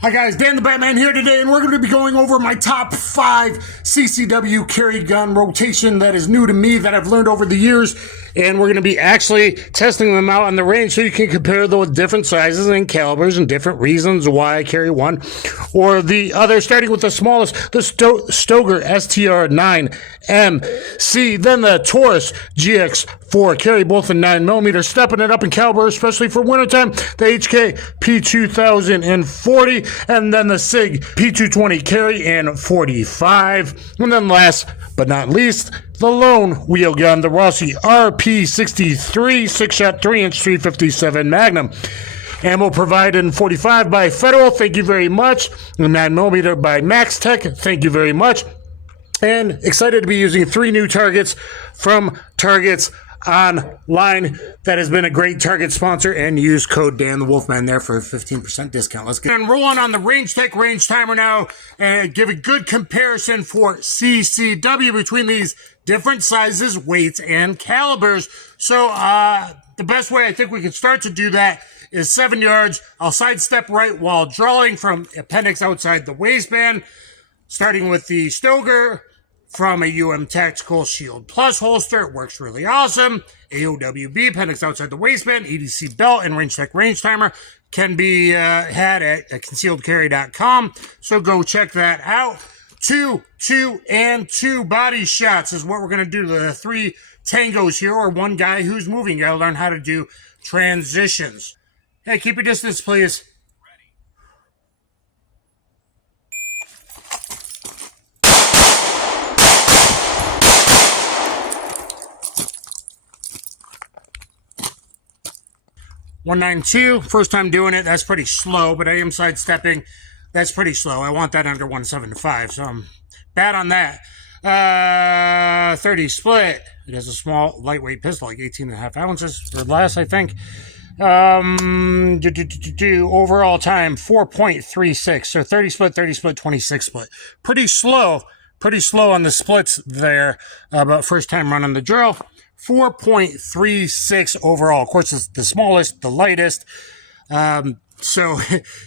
Hi guys, Dan the Batman here today, and we're going to be going over my top 5 CCW carry gun rotation that is new to me that I've learned over the years, and we're going to be actually testing them out on the range so you can compare those different sizes and calibers and different reasons why I carry one or the other, starting with the smallest, the Stoger STR-9 MC, then the Taurus GX4 Carry, both in 9mm, stepping it up in caliber, especially for wintertime, the HK P220, and then the Sig P220 Carry in 45, and then last but not least, the lone wheel gun, the Rossi RP63 6-shot 3-inch 357 Magnum. Ammo provided in 45 by Federal, thank you very much. 9mm by Max Tech, thank you very much. And excited to be using 3 new targets from Targets Online. That has been a great Target sponsor, and use code DanTheWolfman there for a 15% discount. Let's get rolling on the Range Tech range timer now and give a good comparison for CCW between these different sizes, weights, and calibers. So the best way I think we can start to do that is 7 yards. I'll sidestep right while drawing from appendix outside the waistband, starting with the Stoger from a Tactical Shield Plus holster. It works really awesome. AOWB, appendix outside the waistband, EDC belt, and Range Tech range timer can be had at concealedcarry.com. So go check that out. 2, 2, and 2 body shots is what we're going to do. The 3 tangos here, or one guy who's moving. You got to learn how to do transitions. Hey, keep your distance, please. 192, first time doing it, that's pretty slow, but I am sidestepping. That's pretty slow. I want that under 175, so I'm bad on that. 30 split. It has a small, lightweight pistol, like 18.5 ounces for less, I think. Overall time, 4.36. So 30 split, 26 split. Pretty slow on the splits there, but first time running the drill. 4.36 overall. Of course, it's the smallest, the lightest. So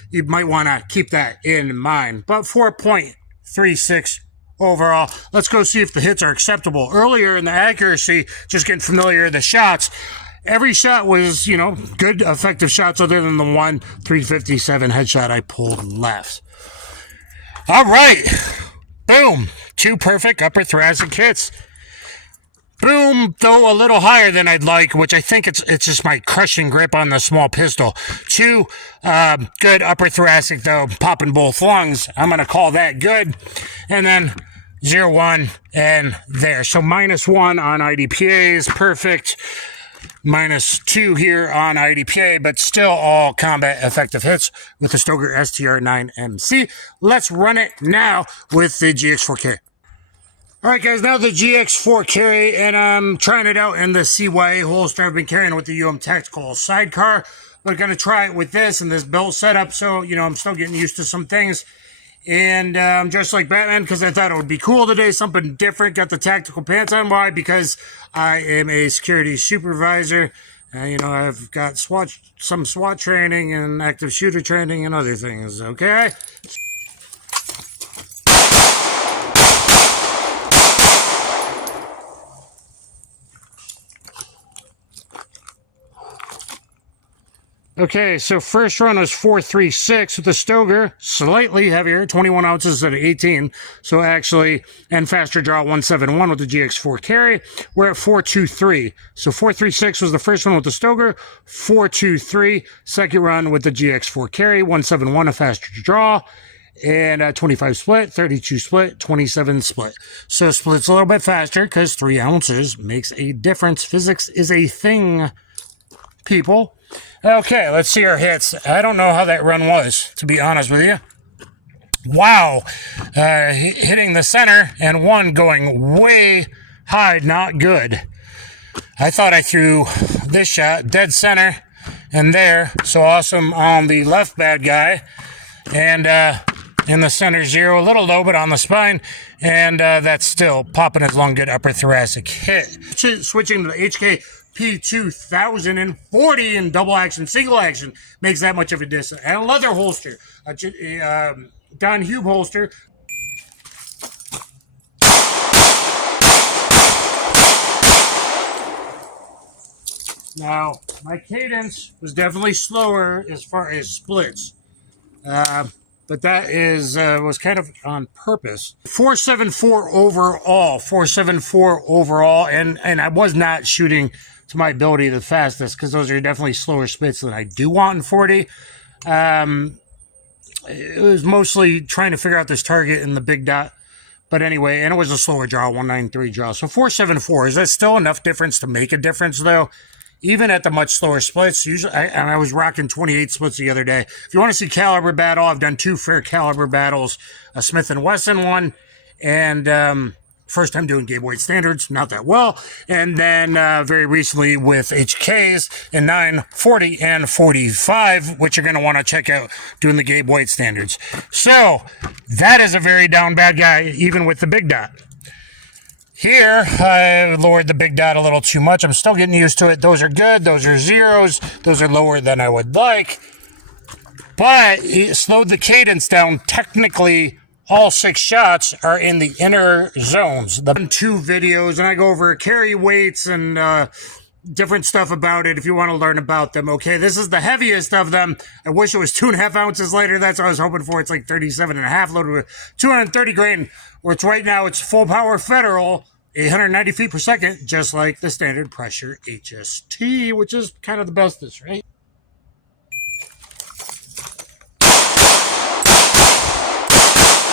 you might want to keep that in mind. But 4.36 overall. Let's go see if the hits are acceptable. Earlier in the accuracy, just getting familiar with the shots, every shot was, good, effective shots other than the one 357 headshot I pulled left. All right. Boom. 2 perfect upper thoracic hits. Boom, though a little higher than I'd like, which I think it's just my crushing grip on the small pistol. 2, good upper thoracic, though, popping both lungs. I'm going to call that good. And then 0, 1, and there. So -1 on IDPAs, perfect. -2 here on IDPA, but still all combat effective hits with the Stoger STR-9 MC. Let's run it now with the GX4 Carry. All right, guys, now the GX4 Carry, and I'm trying it out in the CYA holster. I've been carrying it with the Tactical sidecar. We're going to try it with this and this belt setup, so, I'm still getting used to some things. And I'm dressed like Batman because I thought it would be cool today, something different. Got the tactical pants on. Why? Because I am a security supervisor. I've got some SWAT training and active shooter training and other things, okay? Okay, so first run was 4.36 with the Stoger, slightly heavier, 21 ounces instead of 18. So actually, and faster draw 171 with the GX4 Carry. We're at 4.23. So 4.36 was the first one with the Stoger, 4.23, second run with the GX4 Carry, 171 a faster draw, and 25 split, 32 split, 27 split. So split's a little bit faster because 3 ounces makes a difference. Physics is a thing, people. Okay, let's see our hits. I don't know how that run was, to be honest with you. Wow. Hitting the center and one going way high, not good. I thought I threw this shot dead center and there. So awesome on the left bad guy. And in the center 0, a little low, but on the spine. And that's still popping his long, good upper thoracic hit. Switching to the HK P220 and 40 in double action, single action makes that much of a difference. And a leather holster, a Don Hube holster. Now, my cadence was definitely slower as far as splits, but that was kind of on purpose. 474 overall, and I was not shooting to my ability the fastest because those are definitely slower splits than I do want in 40. It was mostly trying to figure out this target in the big dot. But anyway, and it was a slower draw, 193 draw. So 474, is that still enough difference to make a difference though? Even at the much slower splits, usually, and I was rocking 28 splits the other day. If you want to see caliber battle, I've done 2 fair caliber battles, a Smith & Wesson one, and first time doing Gabe weight standards, not that well, and then very recently with HKs in 9, 40, and 45, which you're going to want to check out doing the Gabe weight standards. So that is a very down bad guy, even with the big dot. Here, I lowered the big dot a little too much. I'm still getting used to it. Those are good. Those are zeros. Those are lower than I would like. But it slowed the cadence down. Technically, all 6 shots are in the inner zones. The 2 videos, and I go over carry weights and different stuff about it if you want to learn about them. Okay, this is the heaviest of them. I wish it was 2.5 ounces lighter. That's what I was hoping for. It's like 37.5 loaded with 230 grain, which right now it's full power federal, 890 feet per second, just like the standard pressure HST, which is kind of the bestest, right?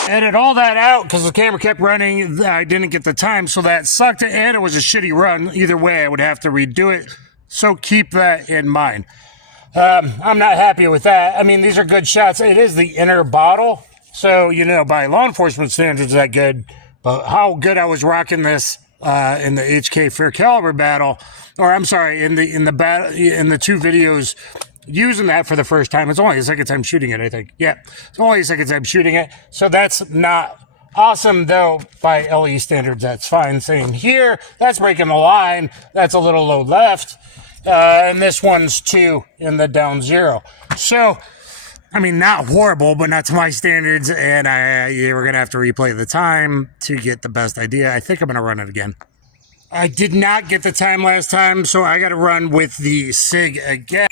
Edit all that out because the camera kept running. I didn't get the time, so that sucked, and it was a shitty run. Either way, I would have to redo it, so keep that in mind. I'm not happy with that. I mean, these are good shots. It is the inner bottle, so, you know, by law enforcement standards, that good. But how good I was rocking this in the HK fair caliber battle, or I'm sorry, in the 2 videos using that for the first time. It's only the second time shooting it, I think. Yeah, it's only the second time shooting it. So that's not awesome, though, by LE standards. That's fine. Same here. That's breaking the line. That's a little low left. And this one's 2 in the down 0. So, I mean, not horrible, but not to my standards. And we're going to have to replay the time to get the best idea. I think I'm going to run it again. I did not get the time last time, so I got to run with the Sig again.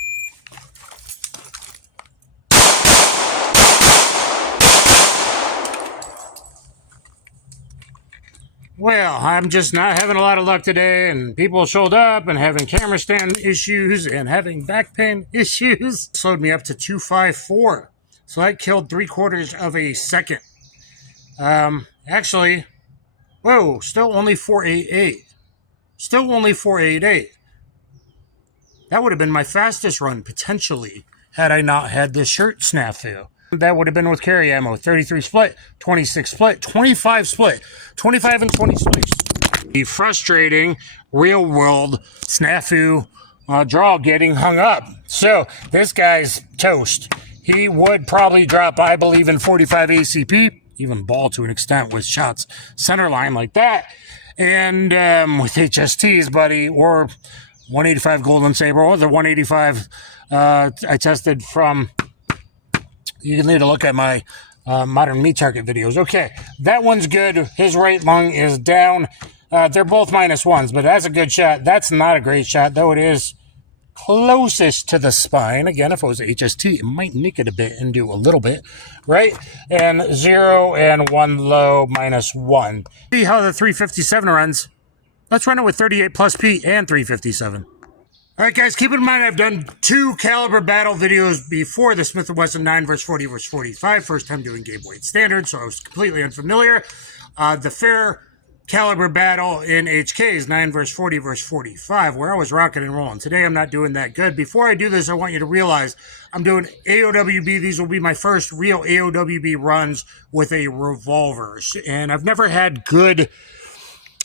Well, I'm just not having a lot of luck today, and people showed up and having camera stand issues and having back pain issues. Slowed me up to 254. So that killed 3/4 of a second. Actually, whoa, still only 488. Still only 488. That would have been my fastest run, potentially, had I not had this shirt snafu. That would have been with carry ammo. 33 split, 26 split, 25 split, 25 and 20 splits. The frustrating real world snafu draw getting hung up. So this guy's toast. He would probably drop, I believe, in 45 ACP, even ball to an extent with shots center line like that. And with HSTs, buddy, or 185 Golden Saber, or the 185 I tested from... You can need to look at my modern meat target videos. Okay, that one's good. His right lung is down. They're both -1s, but that's a good shot. That's not a great shot, though it is closest to the spine. Again, if it was HST, it might nick it a bit and do a little bit, right? And 0 and 1 low, -1. See how the 357 runs. Let's run it with 38 plus P and 357. All right, guys, keep in mind I've done 2 caliber battle videos before the Smith & Wesson 9 vs 40 vs 45. First time doing Gabe weight standards, so I was completely unfamiliar. The fair caliber battle in HKs, 9 vs 40 vs 45, where I was rocking and rolling. Today, I'm not doing that good. Before I do this, I want you to realize I'm doing AOWB. These will be my first real AOWB runs with a revolver. And I've never had good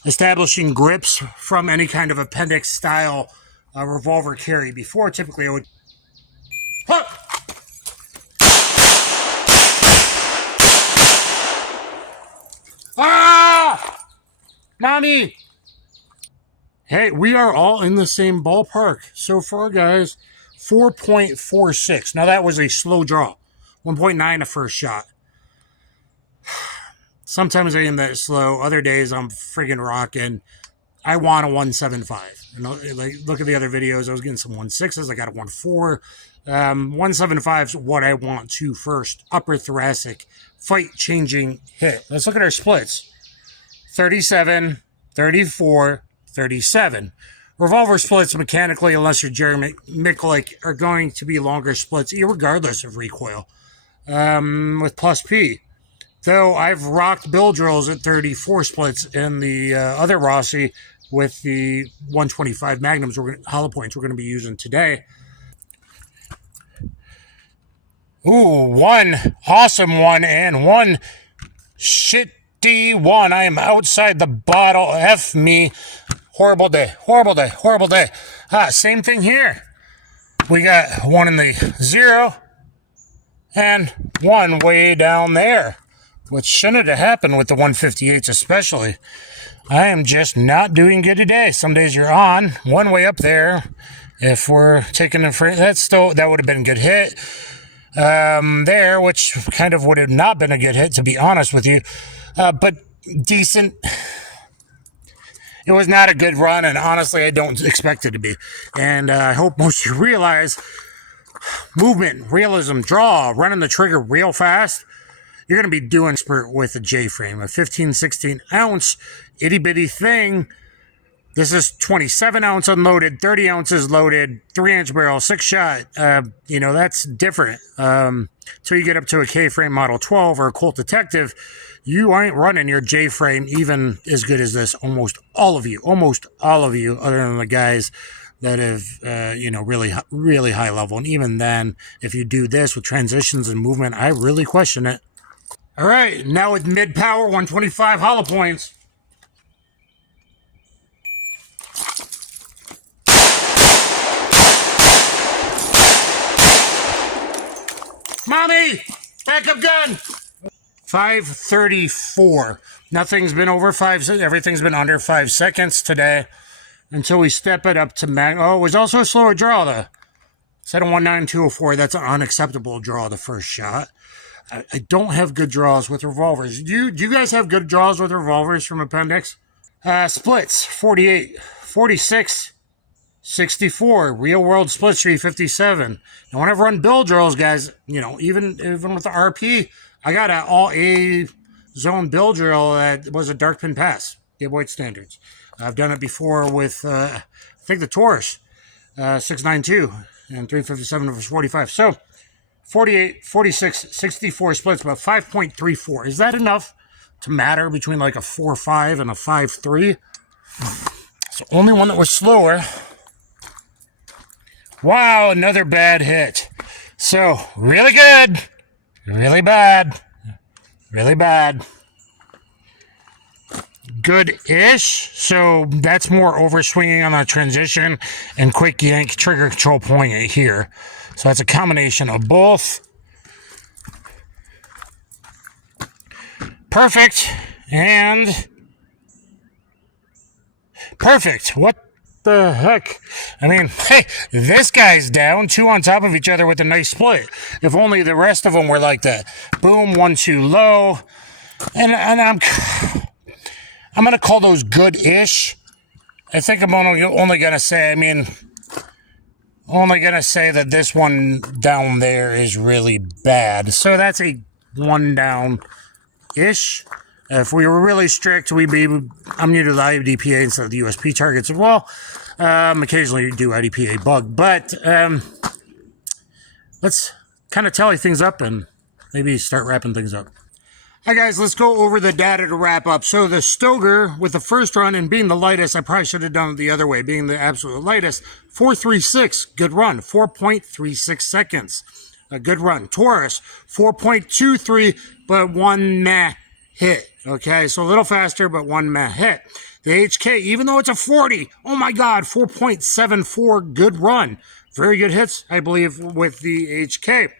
establishing grips from any kind of appendix style revolver carry before. Typically I would mommy, Hey, we are all in the same ballpark so far, guys. 4.46. Now, that was a slow draw. 1.9 a first shot. Sometimes I am that slow. Other days, I'm friggin' rocking. I want a 175. You know, like, look at the other videos. I was getting some 1.6s. I got a 1.4. 175 is what I want to first. Upper thoracic, fight-changing hit. Let's look at our splits. 37, 34, 37. Revolver splits mechanically, unless you're Jeremy Mikulek, are going to be longer splits, regardless of recoil, with plus P. Though I've rocked bill drills at 34 splits in the other Rossi with the 125 Magnums, hollow points we're going to be using today. Ooh, one awesome one and one shitty one. I am outside the bottle. F me. Horrible day, horrible day, horrible day. Same thing here. We got one in the 0 and one way down there, which shouldn't have happened with the 158s especially. I am just not doing good today. Some days you're on, one way up there. If we're taking the frame, that would have been a good hit. There, which kind of would have not been a good hit, to be honest with you. But decent. It was not a good run, and honestly, I don't expect it to be. And I hope most of you realize movement, realism, draw, running the trigger real fast. You're going to be doing spurt with a J-frame, a 15, 16 ounce itty-bitty thing. This is 27 ounce unloaded, 30 ounces loaded, 3-inch barrel, 6-shot. That's different. Till you get up to a K-frame Model 12 or a Colt Detective, you ain't running your J-frame even as good as this. Almost all of you, other than the guys that have, really, really high level. And even then, if you do this with transitions and movement, I really question it. All right, now with mid-power 125 hollow points. Mommy, backup gun. 5:34. Nothing's been over 5. Everything's been under 5 seconds today until we step it up to Magnum. Oh, it was also a slower draw though. Instead of 19204, that's an unacceptable draw. The first shot. I don't have good draws with revolvers. Do you guys have good draws with revolvers from Appendix? Splits 48, 46. 64, real world splits 357. Now, when I've run bill drills, guys, even with the RP, I got an all A zone bill drill that was a dark pin pass, Giveaway standards. I've done it before with, I think the Taurus 692 and 357 versus 45. So, 48, 46, 64 splits, about 5.34. Is that enough to matter between like a 4.5 and a 5.3? It's the only one that was slower. Wow, another bad hit. So, really good, really bad, really bad. Good-ish, so that's more overswinging on the transition and quick yank trigger control pulling it here. So that's a combination of both. Perfect and perfect. What the heck? I mean, hey, this guy's down, 2 on top of each other with a nice split. If only the rest of them were like that. Boom, 1, 2 low. And I'm going to call those good-ish. I think I'm only going to say, that this one down there is really bad. So that's a 1 down-ish. If we were really strict, I'm new to the IDPA instead of the USP targets as well. Occasionally do IDPA bug, but let's kind of tally things up and maybe start wrapping things up. Hi guys, let's go over the data to wrap up. So the Stoger with the first run and being the lightest, I probably should have done it the other way, being the absolute lightest. 4.36, good run. 4.36 seconds, a good run. Taurus 4.23, but 1 meh hit. Okay, so a little faster, but 1 meh hit. The HK, even though it's a 40, oh my God, 4.74, good run. Very good hits, I believe, with the HK.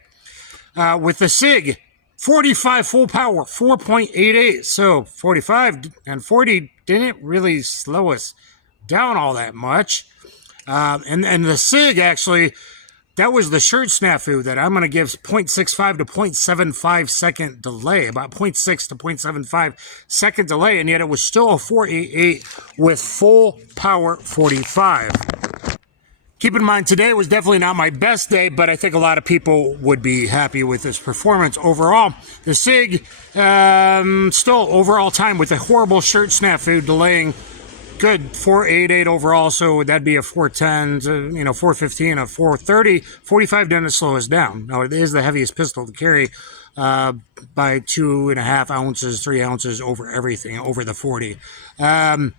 With the Sig, 45 full power, 4.88. So 45 and 40 didn't really slow us down all that much. And the Sig, actually, that was the shirt snafu that I'm going to give 0.65 to 0.75 second delay, about 0.6 to 0.75 second delay, and yet it was still a 488 with full power 45. Keep in mind, today was definitely not my best day, but I think a lot of people would be happy with this performance overall. The Sig, still overall time with a horrible shirt snafu delaying, good 488 overall, so that'd be a 410 to, 415, a 430. 45 didn't slow us down. Now, it is the heaviest pistol to carry by 2.5 ounces, 3 ounces over everything, over the 40. The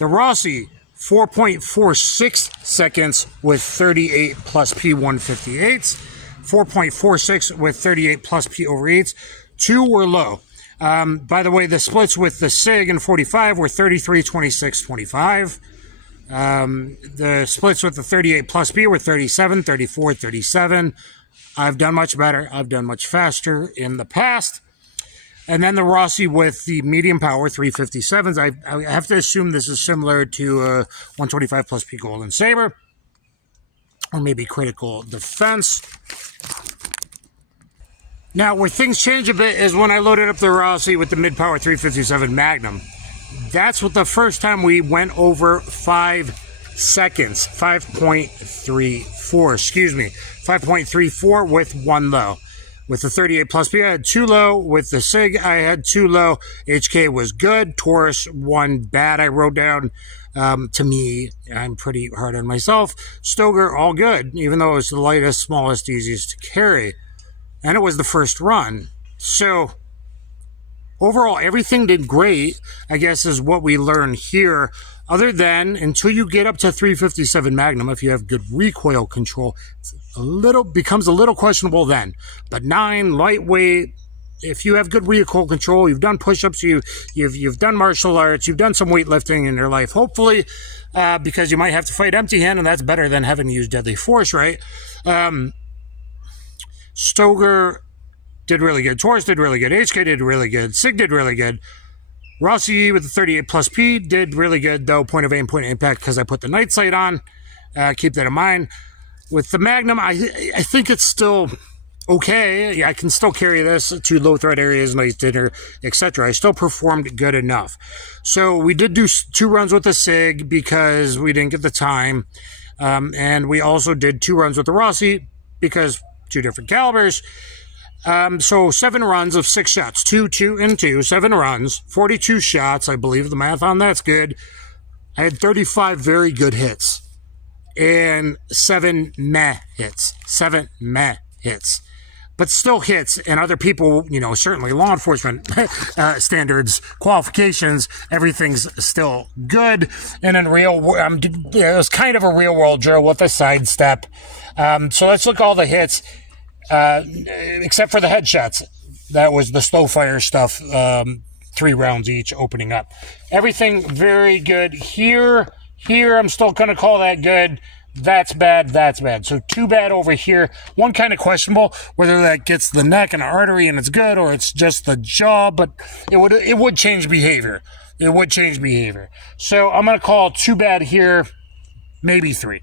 Rossi, 4.46 seconds with 38 plus P158s, 4.46 with 38 plus P over 8s. 2 were low. By the way, the splits with the Sig and 45 were 33, 26, 25. The splits with the 38 plus P were 37, 34, 37. I've done much better. I've done much faster in the past. And then the Rossi with the medium power 357s. I have to assume this is similar to 125 plus P Golden Saber, or maybe critical defense. Now, where things change a bit is when I loaded up the Rossi with the mid-power 357 Magnum. That's what the first time we went over 5 seconds, 5.34, excuse me, 5.34 with 1 low. With the 38 plus P, I had 2 low. With the Sig, I had 2 low. HK was good. Taurus, 1 bad. I wrote down, to me, I'm pretty hard on myself. Stoger, all good, even though it was the lightest, smallest, easiest to carry. And it was the first run. So, overall, everything did great, I guess, is what we learned here. Other than, until you get up to 357 Magnum, if you have good recoil control, becomes a little questionable then. But 9, lightweight, if you have good recoil control, you've done push-ups, you've done martial arts, you've done some weightlifting in your life, hopefully, because you might have to fight empty-hand, and that's better than having to use deadly force, right? Stoger did really good. Taurus did really good. HK did really good. Sig did really good. Rossi with the 38 plus P did really good, though, point of aim, point of impact, because I put the night sight on. Keep that in mind. With the Magnum, I think it's still okay. Yeah, I can still carry this to low threat areas, nice dinner, etc. I still performed good enough. So we did do 2 runs with the Sig because we didn't get the time. And we also did 2 runs with the Rossi because 2 different calibers. So 7 runs of 6 shots, 2, 2, and 2, 7 runs, 42 shots. I believe the math on that's good. I had 35 very good hits and 7 meh hits, but still hits. And other people, certainly law enforcement standards, qualifications, everything's still good. And in it was kind of a real world drill with a sidestep. So let's look at all the hits. Except for the headshots. That was the slow fire stuff, 3 rounds each opening up. Everything very good. Here, I'm still going to call that good. That's bad. So 2 bad over here. 1 kind of questionable, whether that gets the neck and the artery and it's good, or it's just the jaw, but it would change behavior. It would change behavior. So I'm going to call 2 bad here, maybe 3.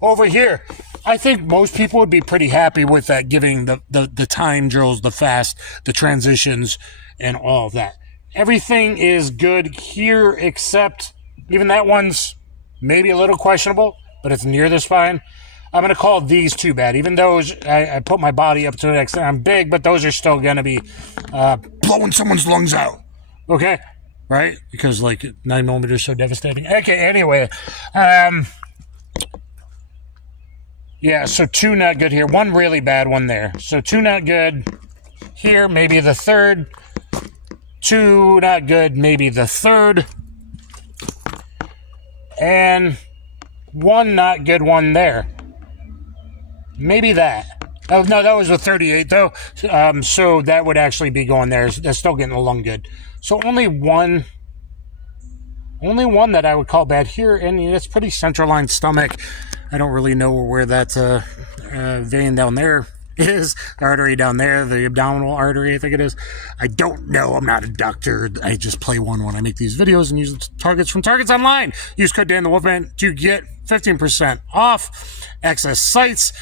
Over here, I think most people would be pretty happy with that, giving the time drills, the fast, the transitions, and all of that. Everything is good here, except even that one's maybe a little questionable, but it's near the spine. I'm going to call these 2 bad. Even those, I put my body up to the next, I'm big, but those are still going to be blowing someone's lungs out. Okay? Right? Because, 9mm is so devastating. Okay, anyway. Yeah, so 2 not good here. 1 really bad, 1 there. So 2 not good here, maybe the 3rd. 2 not good, maybe the 3rd. And 1 not good, 1 there. Maybe that. Oh, no, that was a 38, though. So that would actually be going there. That's still getting along good. So only one that I would call bad here, and it's pretty central line stomach. I don't really know where that vein down there is. The artery down there, the abdominal artery, I think it is. I don't know. I'm not a doctor. I just play one when I make these videos and use targets from Targets Online. Use code DanTheWolfman to get 15% off excess sites.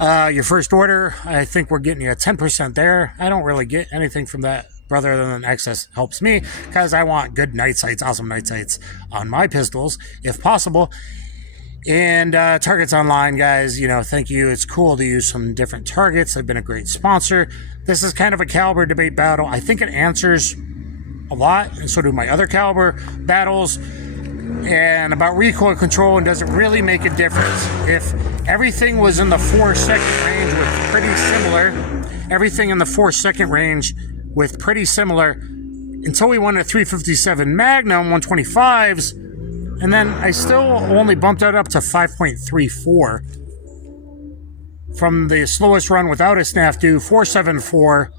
Your first order, I think we're getting you a 10% there. I don't really get anything from that rather than excess helps me because I want good night sights, awesome night sights on my pistols if possible. And Targets Online, guys, you know, thank you. It's cool to use some different targets. They've been a great sponsor. This is kind of a caliber debate battle. I think it answers a lot, and so do my other caliber battles. And about recoil control, and does it really make a difference? If everything was in the 4-second range with pretty similar, everything in the 4-second range with pretty similar, until we went to 357 Magnum 125s, and then I still only bumped that up to 5.34 from the slowest run without a snafu, 474,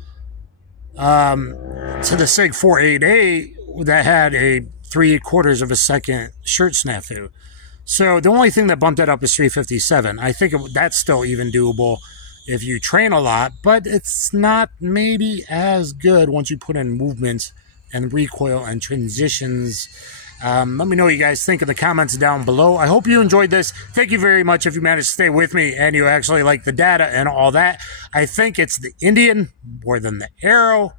to the Sig 488 that had a 3/4 of a second shirt snafu. So the only thing that bumped that up is 357. I think that's still even doable if you train a lot, but it's not maybe as good once you put in movements and recoil and transitions. Let me know what you guys think in the comments down below. I hope you enjoyed this. Thank you very much if you managed to stay with me and you actually like the data and all that. I think it's the Indian more than the Arrow,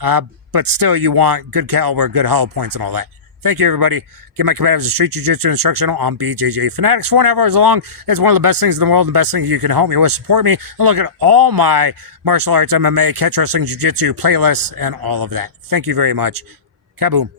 but still you want good caliber, good hollow points and all that. Thank you, everybody. Get my Combatives and Street Jiu-Jitsu instructional on BJJ Fanatics. 4.5 hours long. It's one of the best things in the world. The best thing you can help me with, support me, and look at all my martial arts, MMA, catch wrestling, jiu-jitsu playlists, and all of that. Thank you very much. Kaboom.